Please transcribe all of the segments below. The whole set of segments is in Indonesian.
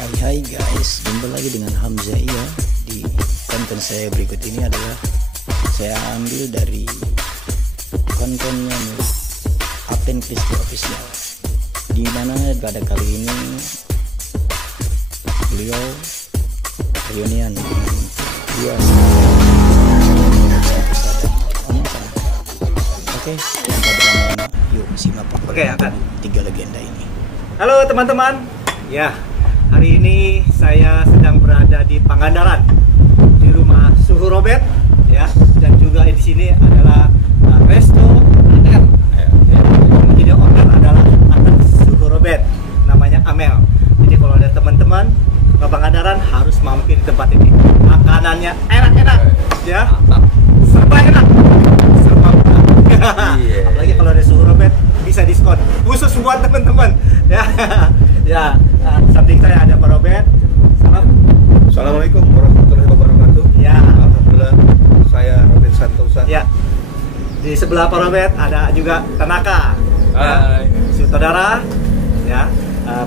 Hai guys, jumpa lagi dengan Hamzah ya. Di konten saya berikut ini adalah saya ambil dari kontennya nih, Kapten Kristi Official, di mana pada kali ini beliau reunian dengan dua Oke, tanpa berlama-lama, yuk simak akan tiga legenda ini. Halo teman-teman, ya hari ini saya sedang berada di Pangandaran di rumah Suhu Robert, ya, dan juga di sini adalah Resto AR. Jadi owner adalah anak Suhu Robert, namanya Amel. Jadi kalau ada teman-teman ke Pangandaran harus mampir di tempat ini. Makanannya enak-enak, ya, serba enak, serba enak. Apalagi kalau ada Suhu Robert bisa diskon khusus buat teman-teman, ya. Ya, samping saya ada Pak Robert. Salam. Assalamualaikum warahmatullahi wabarakatuh. Ya. Alhamdulillah, saya Robert Santosa. Ya. Di sebelah Pak Robert ada juga Tanaka. Hai. Ya. Saudara, ya.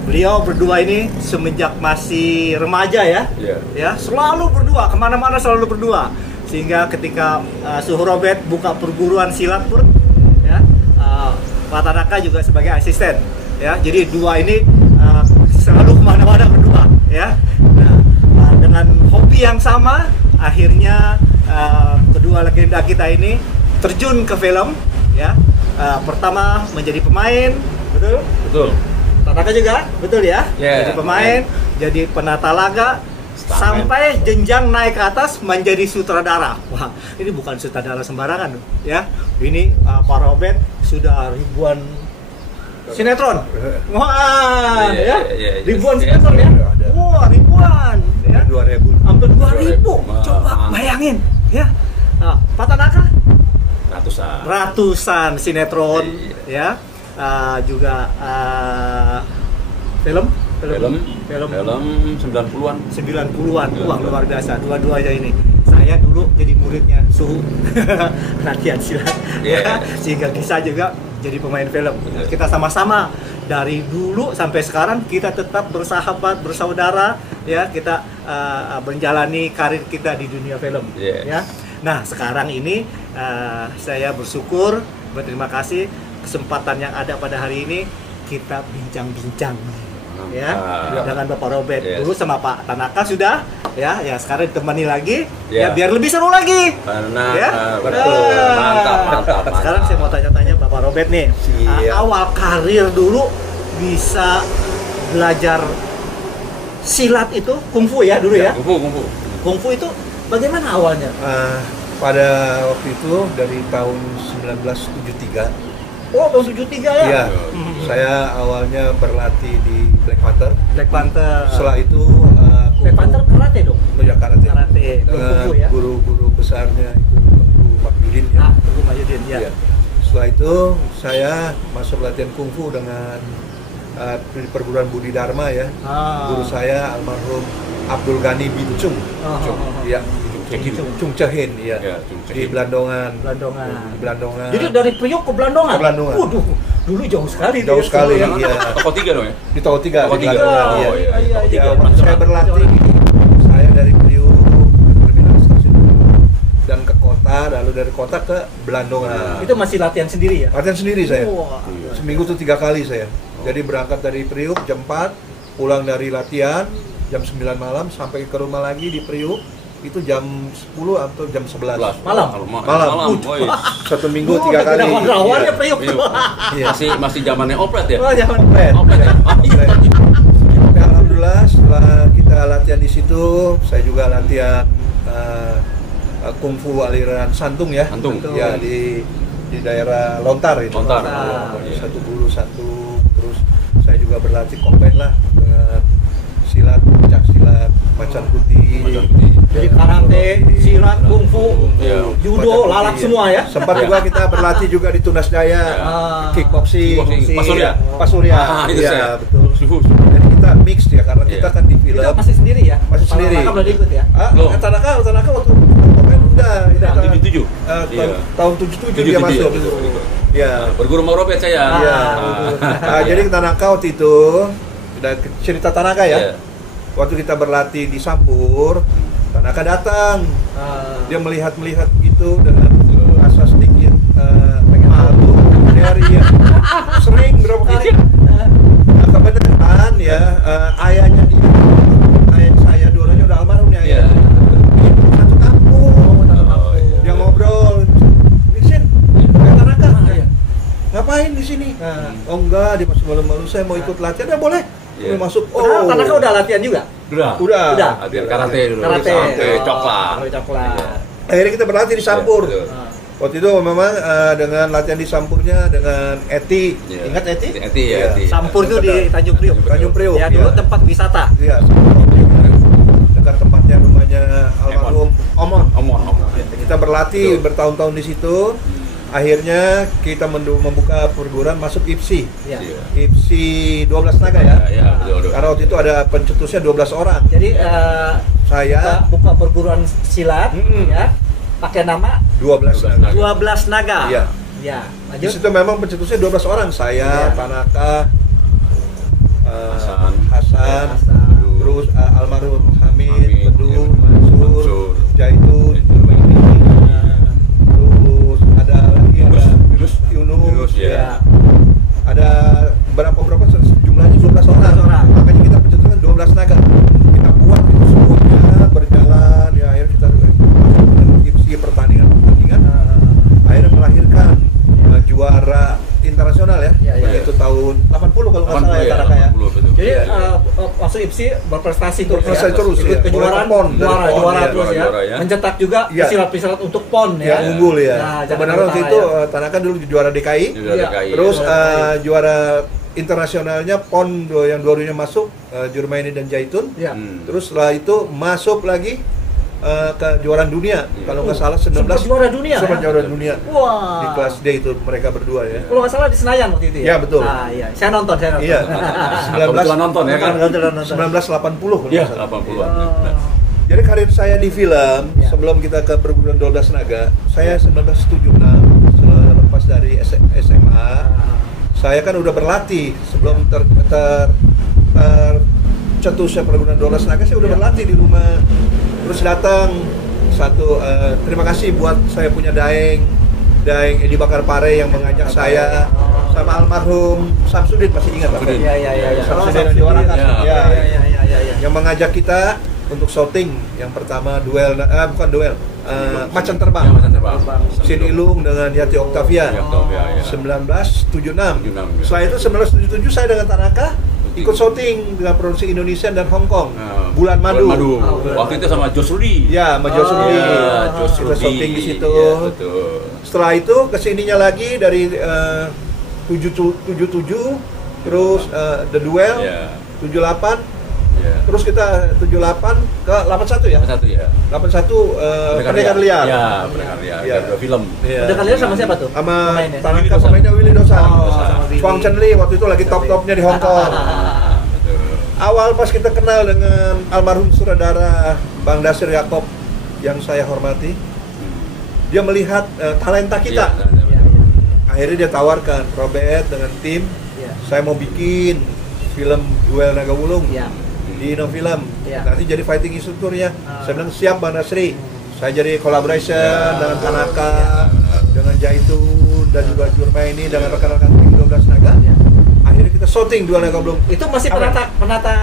Beliau berdua ini semenjak masih remaja ya. Iya. Ya, selalu berdua, kemana-mana selalu berdua. Sehingga ketika Suhu Robert buka perguruan silat pun, ya, Pak Tanaka juga sebagai asisten. Ya, jadi dua ini selalu kemana-mana berdua, ya. Nah, dengan hobi yang sama, akhirnya kedua legenda kita ini terjun ke film, ya. Pertama menjadi pemain, betul? Betul. Tanaka juga, betul ya? Yeah. Jadi pemain, jadi penata laga, sampai jenjang naik ke atas menjadi sutradara. Wah, ini bukan sutradara sembarangan, ya. Ini Pak Robert sudah ribuan sinetron. Wah, ya. Ribuan sinetron ya. Wah, ribuan ya. 2000. Hampir 2000. Coba bayangin, ya. Pak Tanaka ratusan sinetron, ya. Juga film 90-an. 90-an. Wah, luar biasa dua-duanya ini. Saya dulu jadi muridnya Suhu. Latihan silat. Ya. Sehingga Gisa juga jadi pemain film. Kita sama-sama dari dulu sampai sekarang kita tetap bersahabat, bersaudara, ya. Kita menjalani karir kita di dunia film, ya. Nah, sekarang ini saya bersyukur, berterima kasih kesempatan yang ada pada hari ini kita bincang-bincang, ya, dengan Bapak Robert. Dulu sama Pak Tanaka sudah, ya sekarang ditemani lagi, ya, biar lebih seru lagi. Ya, betul. Mantap. Sekarang saya mau tanya-tanya Bapak Robert nih, awal karir dulu bisa belajar silat itu kungfu ya dulu ya? Kungfu itu bagaimana awalnya? Pada waktu itu dari tahun 1973. Oh, tahun 73 ya? Iya. Saya awalnya berlatih di Black Panther. Setelah itu Black Panther karate dong? Ya, karate. Kungfu ya? Guru besarnya itu Tengku Mahyudin ya. Tengku Mahyudin, ya. Iya. Setelah itu saya masuk latihan kungfu dengan di perguruan Budi Dharma ya. Guru saya almarhum Abdul Ghani Bincung. Iya. Chung Cehin, iya. Di Belandongan. Jadi dari Priok ke Belandongan? Waduh, dulu jauh sekali. Jauh sekali, ya. iya. Toko 3 dong ya? Di Toko 3. Toko 3. Iya. Waktu saya berlatih, saya dari Priok terminal stasiun dan ke kota, lalu dari kota ke Belandongan. Itu masih latihan sendiri ya? Latihan sendiri saya. Wah. Seminggu tuh 3 kali saya. Jadi berangkat dari Priok jam 4, pulang dari latihan jam 9 malam sampai ke rumah lagi di Priok. Itu jam 10 atau jam 11 malam. Satu minggu 3 kali. Iya. Masih zamannya oplet ya? Oh, zaman oplet ya. Alhamdulillah setelah kita latihan di situ, saya juga latihan kungfu aliran Santung ya. Ya di daerah Lontar itu. Satu bulu satu. Terus saya juga berlatih combine lah dengan silat, pencak silat, macan putih. Jadi karate, silat, kungfu, judo, lalak semua ya. Sempat juga kita berlatih juga di Tunas Jaya, kickboxing, Pasurya. Iya, betul. Jadi kita mix ya karena kita kan di film. Kita masih sendiri ya? Masih sendiri. Tanaka belum ikut ya? Tanaka waktu pemain udah. Tahun 77. Tahun 77 dia masuk. Iya. Berguru sama Robert saya. Iya. Jadi Tanaka waktu itu cerita Tanaka ya. waktu kita berlatih di Sampur, Tanaka datang. Dia melihat-melihat gitu dengan rasa sedikit malu dari ya. Sering berapa kali. Nah, kebenaran ya, ayahnya dia, ayah saya dulunya udah almarhum ya. Iya. Satu kampung. Yang ngobrol, Vincent, Tanaka. Ngapain di sini? Oh enggak, dia masih malu-malu, saya mau ikut latihan. Ya boleh. Iya. Masuk. Oh, Tanaka udah latihan juga? Udah. Latihan karate dulu. Karate. Coklat. Coklat. Akhirnya kita berlatih di Sampur. Iya, Waktu itu memang dengan latihan di Sampurnya dengan Eti. Iya. Ingat Eti? Eti ya, Eti. Sampur itu di Tanjung Priok. Tanjung Priok. Ya, dulu tempat wisata. Iya, dekat tempatnya rumahnya almarhum Omon. Kita berlatih bertahun-tahun di situ. Akhirnya kita membuka perguruan masuk IPSI. Iya. IPSI 12 naga ya. Iya, betul. Karena waktu itu ada pencetusnya 12 orang. Jadi Saya buka perguruan silat ya, pakai nama 12 naga. 12 naga. Iya. Ya, Di lanjut. situ memang pencetusnya 12 orang. Saya, Iya. Tanaka, Hasan, Hasan. terus almarhum Hamid, Hamid, Bedul, iya. Mansur, Mansur, Jaitun, terus ada lagi ada Yunus, ya. Ya. ada berapa jumlahnya 12 orang. 12 orang. Makanya kita pencetuskan 12 naga. Kita buat itu semuanya berjalan ya, akhirnya kita masuk dengan IPSI pertandingan akhirnya melahirkan juara internasional ya. Ya. Itu tahun 80 kalau nggak salah ya, 80 Tanaka ya. 80, betul. Jadi Iya. masuk IPSI berprestasi terus Berprestasi ya. terus, Ikut iya. kejuaraan, Mulai ke PON, dari juara PON, juara ya. terus ya. Juara, ya. Mencetak juga Iya. pesilat-pesilat untuk PON ya. Yang unggul ya. Nah, Sebenarnya waktu Jakarta itu ya. Tanaka dulu juara DKI. Juara Iya. DKI. Terus Juara juara internasionalnya PON yang dua-duanya masuk, Jurmaini dan Jaitun. Iya. Terus setelah itu masuk lagi ke kejuaraan dunia. Kalau nggak salah 19 Sempat juara dunia, sempat ya? juara dunia. Wah. Di kelas D itu mereka berdua ya. Kalau nggak salah di Senayan waktu itu ya. Iya, betul. Ah, iya. Saya nonton. Iya. Kebetulan nonton ya kan? 1980 kalau Iya, nggak salah. 80-an. Oh. Jadi karir saya di film Ya. sebelum kita ke perguruan 12 naga, saya 1976 setelah lepas dari SMA, saya kan udah berlatih sebelum tercetusnya perguruan 12 naga, saya udah berlatih di rumah. Terus datang satu terima kasih buat saya punya Daeng Edi Bakar Pare yang mengajak saya sama almarhum Samsudin, masih ingat Pak? Samsudin. Iya. Samsudin yang diwarnakan. Ya. Iya. Yang mengajak kita untuk shooting yang pertama bukan duel, Macan Terbang. Ya, Macan Terbang. Sin Ilung dengan Yati Octavia. Yati Octavia, ya. 1976. 76, ya. Setelah itu 1977 saya dengan Tanaka ikut shooting dengan produksi Indonesia dan Hong Kong. Nah, Bulan Madu. Waktu itu sama Jos Rudy. Ya, sama Jos Rudy. Iya, Jos Kita Rudy. shooting di situ. Iya, betul. Setelah itu kesininya lagi dari 77 terus The Duel Iya. 78 Iya. terus kita 78 ke 81 ya. Satu ya. 81 Pendekar Liar. Ya, Pendekar Liar. Iya. Ada dua film. Iya. Udah kalian sama siapa tuh? Sama Pemainnya? Tanaka pemainnya Willy Dosang. Willy. Chuang Chen Li waktu itu lagi top-topnya di Hong Kong. Betul. Awal pas kita kenal dengan almarhum saudara Bang Dasir Yakob yang saya hormati, dia melihat talenta kita. Iya, Akhirnya dia tawarkan Robert dengan tim, Iya. saya mau bikin film Duel Naga Wulung Iya. di Indofilm. Iya. Nanti jadi fighting instrukturnya. Ah. Saya bilang siap Bang Nasri. Saya jadi collaboration Ya. dengan Tanaka, Ya. dengan Jaitun dan juga Jurmaini dengan rekan-rekan tim 12 naga. Iya. Akhirnya kita shooting Duel Naga Wulung. Itu masih Apa? penata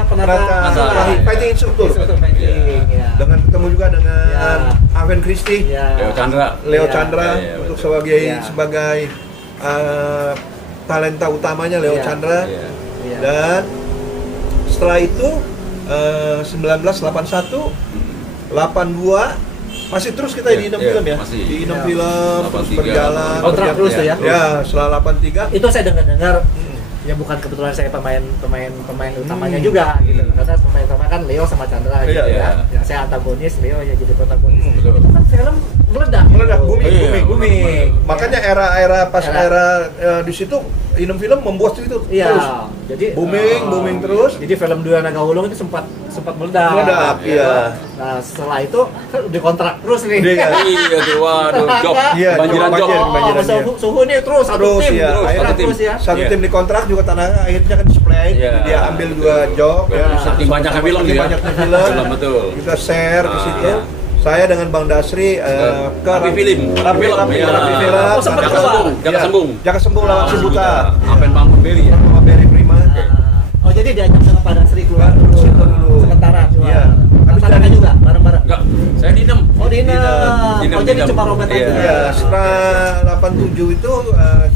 Fighting instruktur. fighting. Ya. Dengan ketemu juga dengan Ya. Aven Christie, Ya. Leo Chandra. Leo Ya. Chandra Ya, untuk betul. Ya. sebagai talenta utamanya Leo Ya. Chandra. Iya. Ya. Dan setelah itu 1981 82 masih terus kita di Iya, Indofilm iya, ya. masih. Di Indofilm terus 83. berjalan. Kontrak terus tuh ya? Ya, setelah 83 Itu saya dengar ya bukan kebetulan saya pemain utamanya Hmm. juga gitu. Karena pemain utama kan Leo sama Chandra gitu Iya, ya. iya. Ya saya antagonis, Leo ya jadi protagonis. Hmm, betul. Itu kan film meledak booming. Booming. Makanya era di situ Inem Film membuat itu Iya. terus Jadi booming terus. Jadi film Dua Naga Wulung itu sempat meledak. Iya. Nah, setelah itu dikontrak terus nih. Iya tuh, waduh, job. Iya, Banjiran job. banjiran, iya. Suhu nih terus satu tim. Iya. Terus, Akhirnya terus ya. satu Iya. tim dikontrak juga tanahnya akhirnya kan display. Iya. Dia ambil 2 job ya. Saking banyaknya film Saking dia. banyaknya Film, betul. Kita share ke situ. Iya. Saya dengan Bang Dasri ke Rapi Film. Rapi Iya. Film. Oh, sempat Jaka keluar. Sembung, Jaka Iya. Sembung. Jaka Sembung lawan Cibuta. Apa yang bangun Beri ya? Sama Berry Prima. Oh, jadi diajak sama Pak Dasri keluar dulu. Situ dulu. Sementara cuma. Iya. Habis Tantangan dari- juga bareng-bareng. Enggak, saya dinem. Oh, Dinem. Dinem, Oh, jadi Dinem. cuma Robert Iya. aja. Ya, setelah 87 itu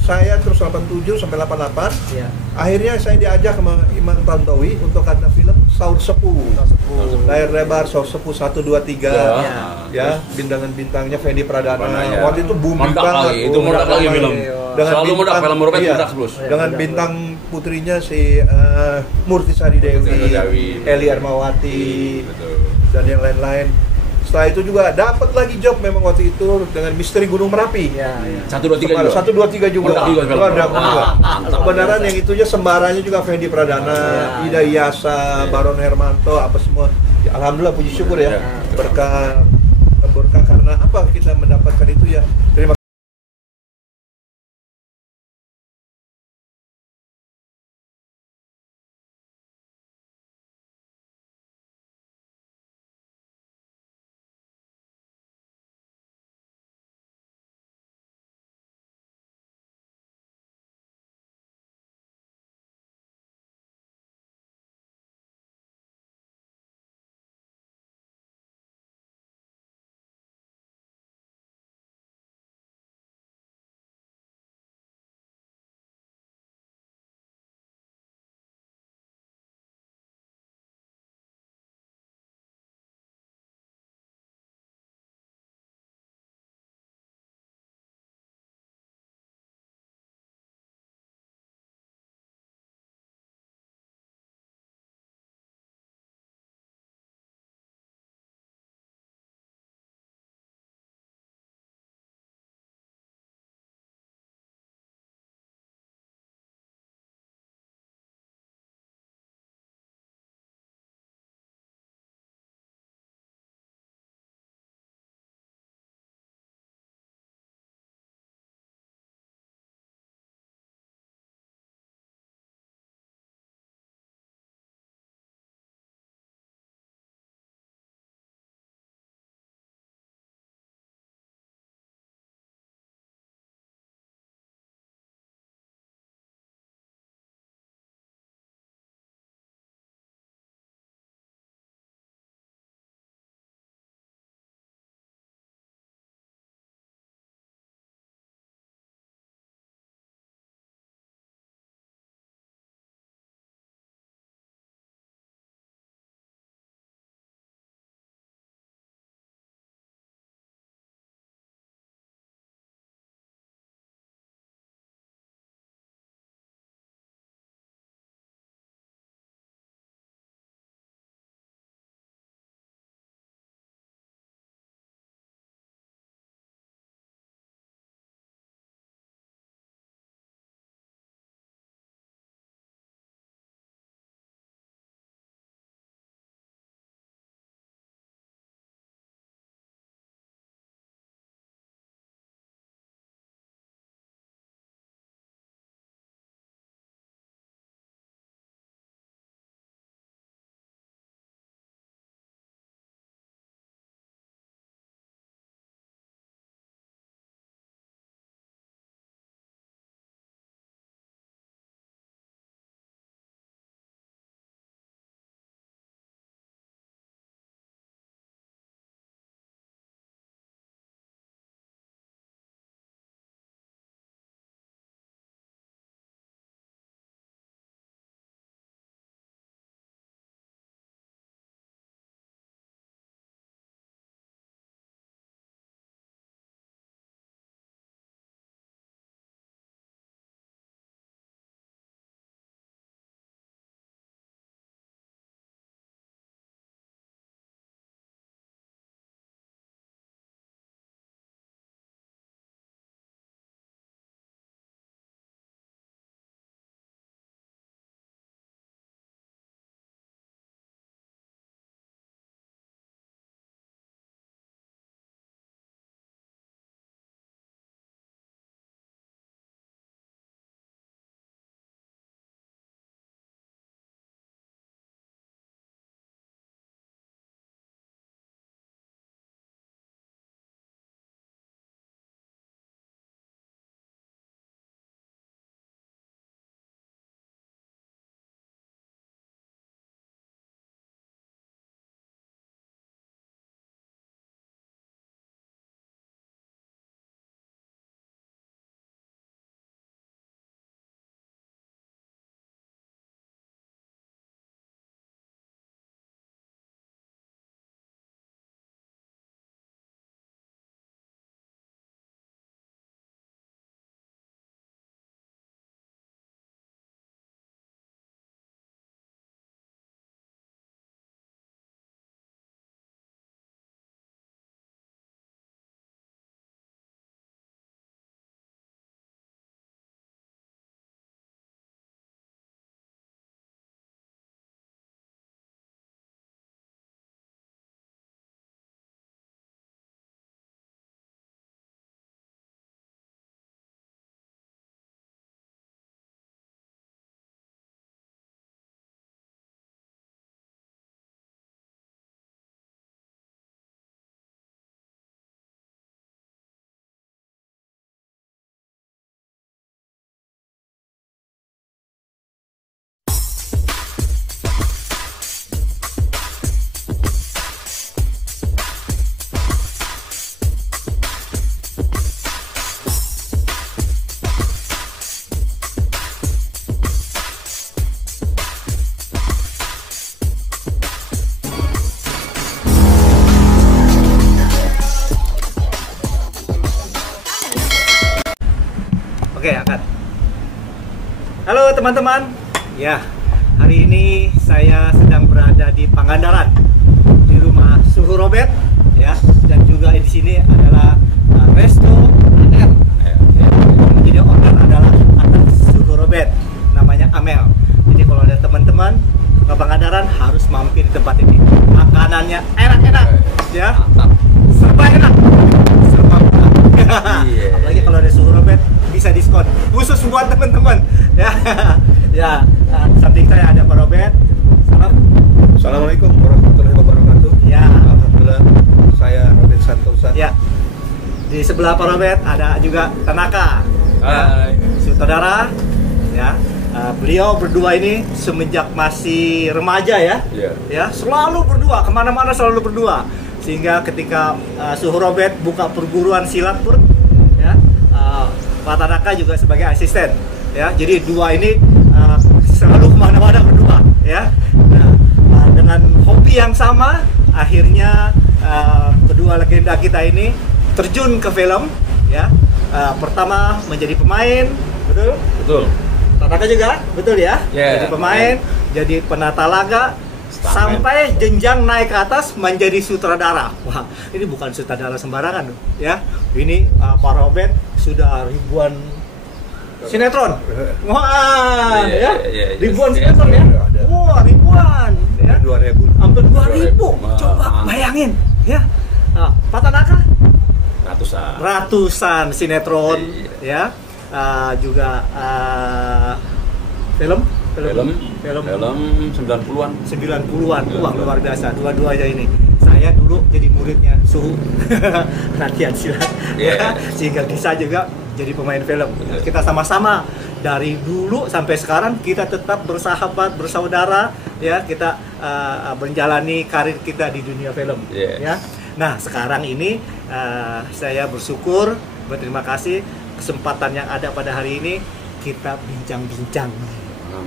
saya terus 87 sampai 88. Iya. Akhirnya saya diajak sama Iman Tantowi untuk ada film Saur Sepuh. Layar lebar Saur Sepuh 1 2 3. Iya. Ya, bintang-bintangnya Fendi Pradana. Iya. Waktu itu booming Meledak banget. lagi, itu meledak lagi film. Selalu meledak, film Robert iya, meledak terus. Dengan Iya, bintang putrinya si Murtisari Dewi, Murtisari Dewi. Eli Armawati, Betul. dan yang lain-lain. Setelah itu juga dapat lagi job memang waktu itu dengan Misteri Gunung Merapi. Iya, iya. 1 2 3 juga. 1 2 3 juga. Meledak juga film. Meledak juga. Mantap. Kebenaran yang itunya sembaranya juga Fendi Pradana, Ida Iyasa, Baron Hermanto, apa semua. Ya, alhamdulillah puji syukur ya. Iya. Berkah karena apa kita mendapatkan itu ya. Terima teman-teman, ya hari ini saya sedang berada di Pangandaran di rumah Suhu Robert, ya, dan juga di sini adalah Resto AR. Jadi owner adalah anak Suhu Robert, namanya Amel. Jadi kalau ada teman-teman ke Pangandaran harus mampir di tempat ini. Makanannya enak-enak, ya, serba enak, serba murah. Apalagi kalau ada Suhu Robert bisa diskon khusus buat teman-teman, ya. Ya, samping saya ada Pak Robert. Salam. Assalamualaikum warahmatullahi wabarakatuh. Ya. Alhamdulillah, saya Robert Santosa. Ya. Di sebelah Pak Robert ada juga Tanaka. Hai. Saudara, ya. Beliau berdua ini semenjak masih remaja, ya. Ya, selalu berdua, kemana-mana selalu berdua. Sehingga ketika Suhu Robert buka perguruan silat pun, ya, Pak Tanaka juga sebagai asisten, ya. Jadi dua ini selalu kemana-mana berdua, ya. Nah, dengan hobi yang sama, akhirnya kedua legenda kita ini terjun ke film, ya. Pertama menjadi pemain, betul? Betul. Tanaka juga, betul ya? Yeah. Jadi pemain, jadi penata laga, sampai jenjang naik ke atas menjadi sutradara. Wah, ini bukan sutradara sembarangan, ya. Ini Pak Robert sudah ribuan sinetron. Wah, ya. Ribuan sinetron, ya. Wah, ribuan, ya. 2000. Hampir 2000. Coba bayangin, ya. Nah, Pak Tanaka ratusan sinetron, ya. Juga film 90-an. 90-an. Wah, luar biasa dua-duanya ini. Saya dulu jadi muridnya Suhu latihan silat, ya. Sehingga bisa juga jadi pemain film. Kita sama-sama dari dulu sampai sekarang kita tetap bersahabat, bersaudara, ya. Kita menjalani karir kita di dunia film, ya. Nah, sekarang ini saya bersyukur, berterima kasih kesempatan yang ada pada hari ini kita bincang-bincang,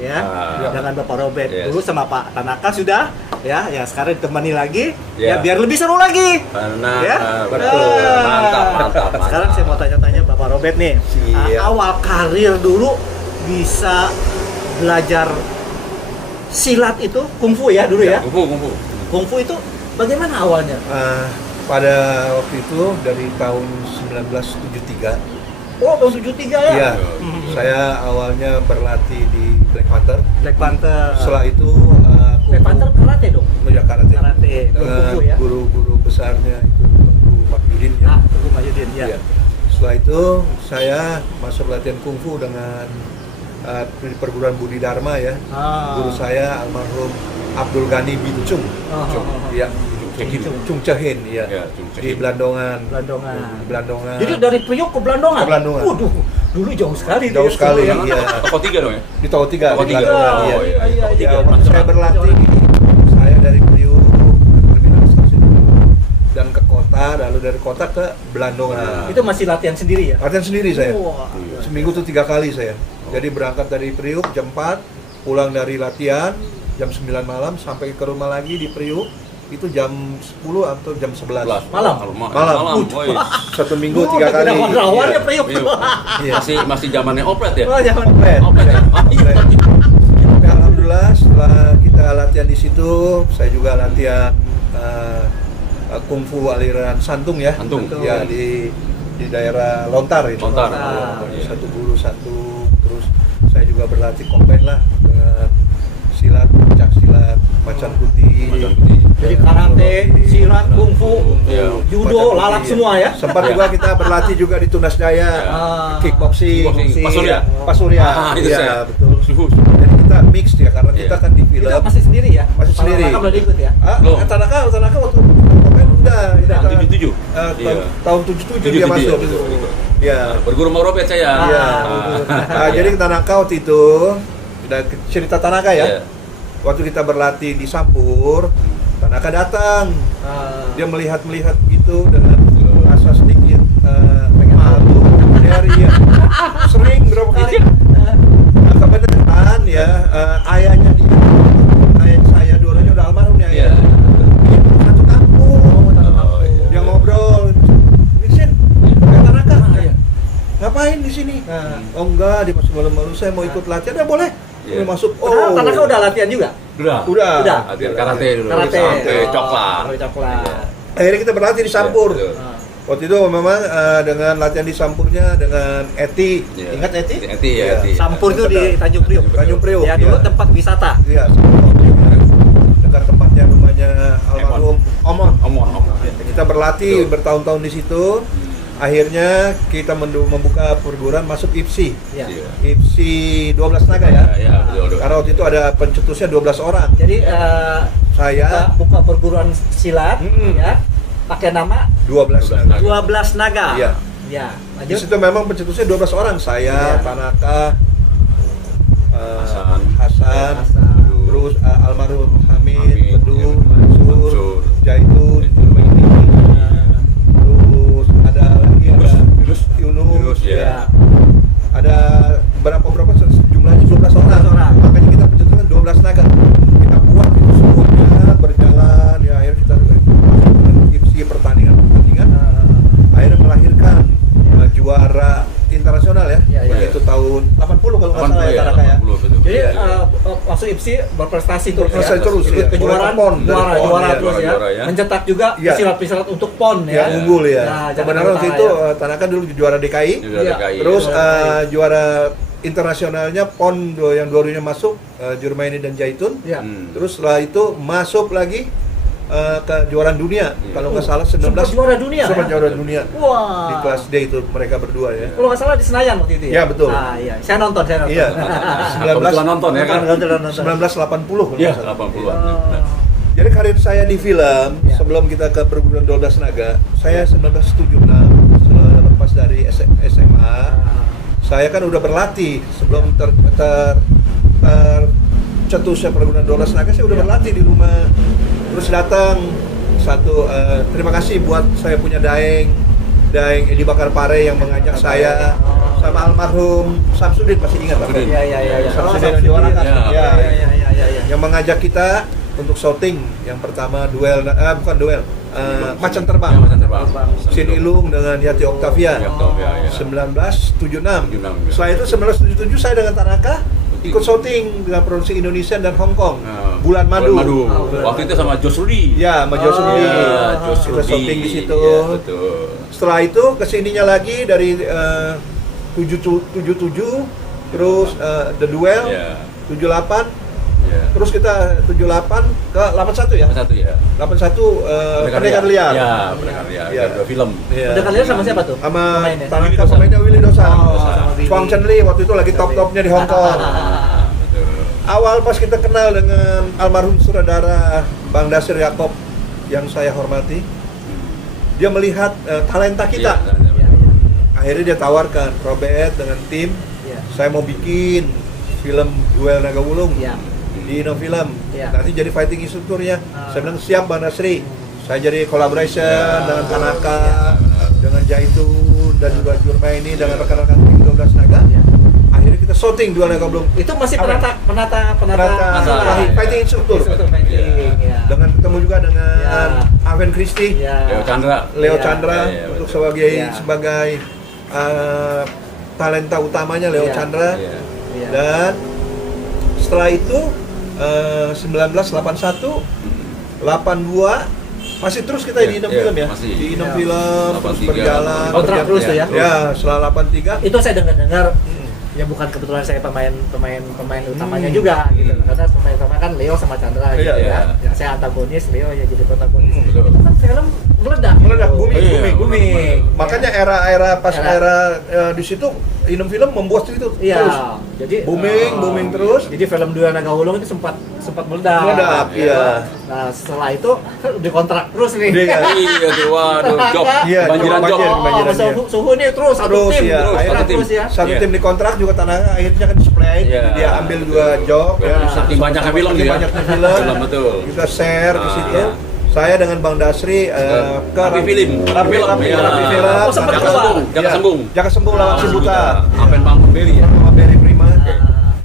ya, dengan Bapak Robert. Dulu sama Pak Tanaka sudah, ya, sekarang ditemani lagi, ya, biar lebih seru lagi. Ya, betul. Mantap. Sekarang saya mau tanya-tanya Bapak Robert nih, awal karir dulu bisa belajar silat itu kungfu, ya, dulu, ya. Kungfu itu bagaimana awalnya? Pada waktu itu dari tahun 1973. Oh, tahun 73, ya? Iya. Saya awalnya berlatih di Black Panther. Setelah itu Black Panther karate dong? Ya, karate. Dengan ya? Guru-guru besarnya itu Tengku Mahyudin, ya. Tengku Mahyudin, ya. Setelah itu saya masuk latihan kungfu dengan di perguruan Budi Dharma, ya. Guru saya almarhum Abdul Ghani Bitucung. Ya. Chung Cehin, ya. Di Blandongan. Jadi dari Priok ke Blandongan? Waduh, dulu jauh sekali. Jauh sekali, ya. Toko 3 dong, ya? Di Toko 3. Iya. Saya berlatih, saya dari Priok terminal stasiun dan ke kota, lalu dari kota ke Blandongan. Itu masih latihan sendiri, ya? Latihan sendiri saya. Seminggu tuh 3 kali saya. Jadi berangkat dari Priok jam 4, pulang dari latihan jam 9 malam sampai ke rumah lagi di Priok. Itu jam 10 atau jam 11 malam. Satu minggu 3 kali. Rawannya Priok. Masih zamannya oplet, ya? Oh, zaman oplet. Alhamdulillah, setelah kita latihan di situ, saya juga latihan kungfu aliran Santung, ya. Ya, di daerah Lontar itu. Satu guru satu. Terus saya juga berlatih kompen lah dengan silat, pencak silat, macan putih. Jadi karate, silat, kungfu, judo, lalak semua, ya. Sempat juga kita berlatih juga di Tunas Jaya, kickboxing, Pasurya. Iya, betul. Jadi kita mix, ya, karena kita kan di film. Kita masih sendiri, ya? Masih sendiri. Tanaka belum ikut, ya? Tanaka waktu kompen udah 77. Tahun 77 dia masuk. Iya. Berguru sama Robert saya. Iya. Jadi Tanaka waktu itu, udah cerita Tanaka, ya. Waktu kita berlatih di Sampur, Tanaka datang. Dia melihat gitu dengan rasa sedikit malu dari, ya. Sering berapa kali. Kebenaran, ya, ayahnya ayah saya dulunya udah almarhum, ya. Satu kampung. Dia ngobrol. Vincent, Tanaka. Ngapain di sini? Oh enggak, dia masih malu-malu. Saya mau ikut latihan. Ya boleh. Udah masuk. Padahal Tanaka udah latihan juga. Udah. Latihan karate dulu. Karate. Sampai coklat. Sampai coklat. Akhirnya kita berlatih di Sampur. Iya, Waktu itu memang dengan latihan di Sampurnya dengan Eti. Iya. Ingat Eti? Eti ya, Eti. Sampur itu di Tanjung Priok. Tanjung Priok. Ya dulu Iya. tempat wisata. Iya. Dekat tempatnya rumahnya almarhum Omon. Kita berlatih bertahun-tahun di situ. Akhirnya kita membuka perguruan masuk IPSI. Iya. IPSI 12 naga ya. Iya, betul. Karena waktu itu ada pencetusnya 12 orang. Jadi Saya kita buka perguruan silat ya. Pakai nama 12 naga. 12 naga. Iya. Ya, Di lanjut. situ memang pencetusnya 12 orang. Saya, Iya. Tanaka, Hasan. Hasan. terus almarhum Hamid, Hamid, Bedu, iya. Mansur, Jaitun, terus ada lagi ada Yunus, ya. ada berapa jumlahnya 12 orang. Makanya kita pencetuskan 12 naga. Kita buat itu semuanya berjalan ya, akhirnya kita IPSI pertandingan akhirnya melahirkan juara internasional ya. Iya, iya. Itu tahun 80 kalau nggak salah ya, Tanaka ya. 80, betul. Jadi Iya. masuk IPSI berprestasi terus. Berprestasi terus, Ikut ya. kejuaraan, Mulai ke PON, dari PON, juara ya. terus ya. Juara, ya. Mencetak juga Iya. pesilat-pesilat untuk PON Ya, ya. unggul ya. Nah, Sebenarnya waktu itu Tanaka dulu juara DKI. Juara Iya. DKI. Terus Iya. juara internasionalnya PON yang dua-duanya masuk, Jurmaini dan Jaitun. Ya. Terus setelah itu masuk lagi ke kejuaraan dunia. Kalau nggak salah 19 Sempat juara dunia. sempat Ya? juara dunia. Wah. Di kelas D itu mereka berdua ya. Kalau nggak salah di Senayan waktu itu ya. Iya, betul. Nah, iya. Saya nonton. Iya. Kebetulan nonton ya kan? 1980 kalau Iya, nggak salah. 80-an. Jadi karir saya di film Ya. sebelum kita ke perguruan 12 naga, saya 1976 setelah lepas dari SMA, saya kan udah berlatih sebelum tercetusnya perguruan 12 naga, saya udah berlatih di rumah. Terus datang satu terima kasih buat saya punya daeng Edi Bakar Pare yang mengajak saya sama almarhum Samsudin, masih ingat Pak? Samsudin. Iya. Samsudin yang juara kan? Iya. Iya. Yang mengajak kita untuk shooting yang pertama bukan duel Macan Terbang. Ya, Macan Terbang. Sin Ilung dengan Yati Octavia. Yati Octavia, ya. 1976. 76, ya. Setelah itu 1977 saya dengan Tanaka ikut shooting dengan produksi Indonesia dan Hong Kong. Nah, Bulan Madu. Waktu itu sama Jos Rudi. Ya, sama Jos Rudi. Iya, Jos Kita Rudi. shooting di situ. Iya, betul. Setelah itu kesininya lagi dari 77 terus The Duel Iya. 78 Iya. terus kita 78 ke 81 ya. Satu ya. 81 Pendekar Liar. Ya, Pendekar Liar. Iya. Ada film. Iya. Udah kalian sama siapa tuh? Sama Pemainnya? Tanaka Willy Dosan. pemainnya Willy Dosan. sama Willy. Chuang Chen Li waktu itu lagi top-topnya di Hong Kong. Betul. Awal pas kita kenal dengan almarhum saudara Bang Dasir Yakob yang saya hormati, dia melihat talenta kita. Iya, Akhirnya dia tawarkan Robert dengan tim, Iya. saya mau bikin film Duel Naga Wulung Iya. di Inofilm. Iya. Nanti jadi fighting instrukturnya. Ah. Saya bilang siap Bang Nasri. Saya jadi collaboration Iya. dengan Tanaka, benar. dengan Jaitun dan juga Jurmaini dengan rekan-rekan tim 12 naga. Iya. Akhirnya kita shooting Duel Naga Wulung. Itu masih Apa? penata Fighting instruktur. fighting. Ya. Dengan ketemu juga dengan Iya. Aven Christie, Ya. Leo Chandra. Leo Iya. Chandra Iya, untuk betul. Iya. sebagai talenta utamanya Leo Iya. Chandra. Iya. Iya. Dan setelah itu 1981 82 masih terus kita Iya, di Inom iya, Film ya. masih. Di Inom Iya. Film terus 83. berjalan. Kontrak berjalan. terus tuh ya? Ya, setelah 83 Itu saya dengar ya bukan kebetulan saya pemain utamanya juga gitu. Karena pemain utama kan Leo sama Chandra gitu Iya, ya. iya. Yang saya antagonis, Leo ya jadi protagonis. Betul. Itu kan film meledak. meledak, gitu. booming, Iya, booming. Makanya era Era. di situ Inom Film membuat itu Iya. terus Jadi booming terus. Jadi film Duel Naga Wulung itu sempat meledak. Meledak, iya. Nah, setelah itu dikontrak terus nih. Iya. Iya, tuh, waduh, job. Iya, Banjiran job, job. banjir. Suhu nih terus satu Terus, tim, iya. terus, Akhirnya terus ya. Satu Iya. tim dikontrak juga Tanaka akhirnya kan display, Iya. dia ambil dua job. Iya. Saking banyaknya film Saking ya. banyaknya film. Film, betul. Kita share ke Ah, situ. iya. Saya dengan Bang Dasri ke Rapi Film. Rapi Film, iya. Film. Oh, sempat Jaka keluar. Sembung, Jaka Iya. Sembung. Jaka Sembung lawan Cibuta. Apen Bang Beri ya. Sama Berry Prima.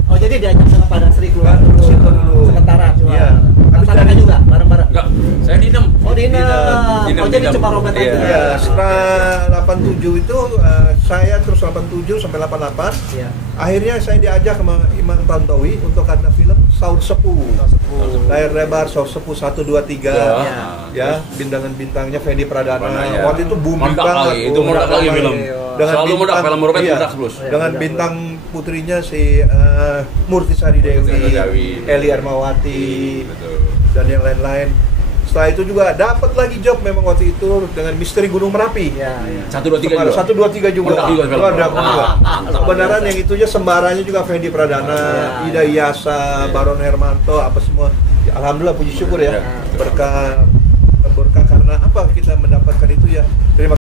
Oh, jadi diajak sama Pak Dasri keluar Ke dulu. situ dulu. Sementara cuma. Iya. Tanaka juga bareng-bareng. Enggak, saya di 6. Oh, di Dinem. Inem. Dinem dengan jadi bidang. cuma Robert Iya. aja. Ya, setelah 87 itu saya terus 87 sampai 88. Iya. Akhirnya saya diajak sama Imam Tantowi untuk karena film Saur Sepuh. Layar lebar Saur Sepuh 1 2 3. Ya, bintang-bintangnya Fendi Pradana. Pradana, ya. Waktu itu booming Meledak banget. lagi, itu meledak lagi film. Selalu meledak, film Robert iya, meledak terus. dengan bintang putrinya si Murti Sari Dewi, Eli Ermawati, Betul. dan yang lain-lain. Setelah itu juga dapat lagi job memang waktu itu dengan Misteri Gunung Merapi. Iya. 1 2 3 juga. 1 2 3 juga. Meledak juga film. Meledak juga. Mantap. Kebenaran yang itunya sembaranya juga Fendi Pradana, Ida Iyasa, Baron Hermanto, apa semua. Ya, alhamdulillah puji syukur ya. Ya. Berkah karena apa kita mendapatkan itu ya. Terima